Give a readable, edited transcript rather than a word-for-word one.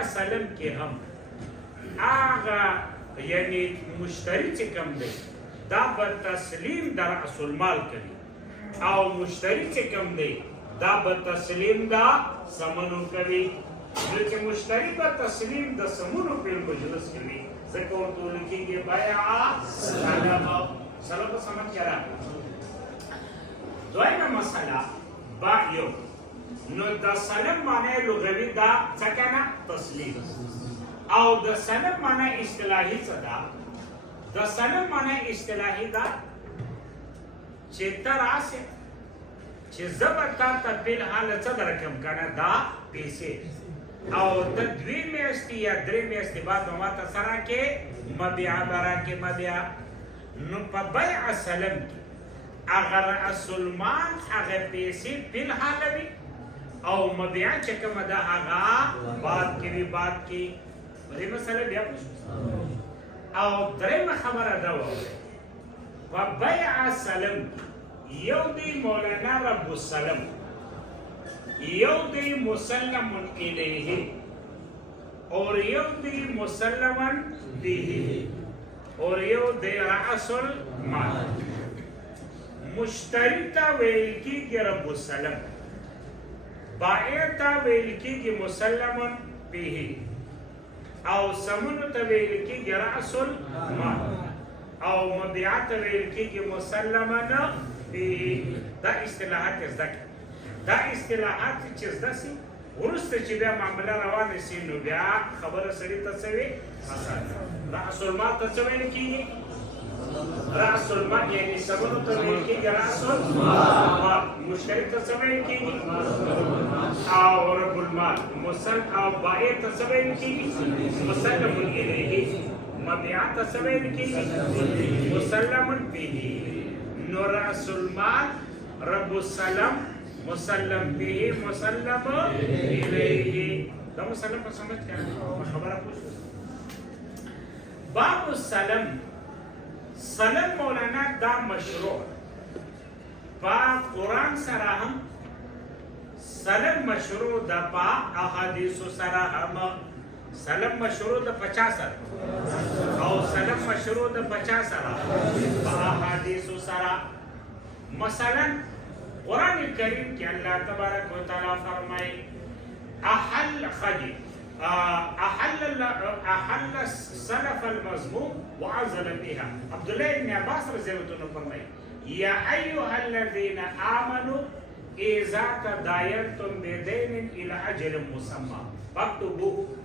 دغه سلم کې هم هغه یعنی مشتری چې کوم دی دا به تسلیم در رأس المال کوي او مشتری چې کوم دی دا به تسلیم دا سمنو کوي نو چې مشتری به تسلیم د سمنو په مجلس کوي ځکه ورته ویل کېږي بیع سلم سلم سمن کرا دویمه مسله باع یو نو د سلم معنی لغوي دا څه کنه تسلیم او د سلم معنی اصطلاحي څه ده د سلم معنی اصطلاحي ده چې ته راسې چې زه به تا ته فلحال څه درکړم کنه دا پیسې او ته 2 میاشتې یا 3 میاشتې بعد به ما ته څه راکې مبیع به راکې مبیع نو په بیع سلم کې هغه رأس المال هغه پیسې فلحال وي او مبیع چې کومه ده هغه بعد کې وي بعد کې دې مسله بیا او درېمه خبره ده واورئ په بیع سلم یو دی مولانا رب السلم یو دی مسلم الیه اور یو دی مسلما به اور یو دی رأس المال مشتری ته ویل کېږي رب السلم بائع ته ویل کېږي مسلما به او سمنو ته ویل کېږي رأس المال او مبيع ته ویل کېږي مسلما به دا اصطلاحات زده کړه دا اصطلاحات چې زده سي وروسته چې بیا معامله روانه سي نو بیا خبره سړي ته څه وي رأس المال ته څه ویل کېږي رأس المال یعنی سمنو ته ویل کېږي رأس المال مشتری ته څه ویل کېږي او رب المال او بائع ته څه ویل کېږي مسلم الیه مبيع ته څه ویل کېږي مسلم به نو رأس المال رب السلم مسلم به مسلم الیه دا مسلم په سمجھ کې خبره پوښتنه باب السلم سلم مولانا دا مشروع با قرآن سره هم سلم مشروع دا با احادیث سره هم سلم مشروع دا 50 سره او سلم مشروع دا 50 سره با احادیث سره مثلا قرآن کریم کی اللہ تبارک و تعالی فرمائے احل خدی احل سلف المذموم وعزل بها عبداللہ ابن عباس رضی اللہ عنہ فرمائے یا ایها الذین آمنوا اذا تداینتم بدین الى اجل مسمى فاكتبوه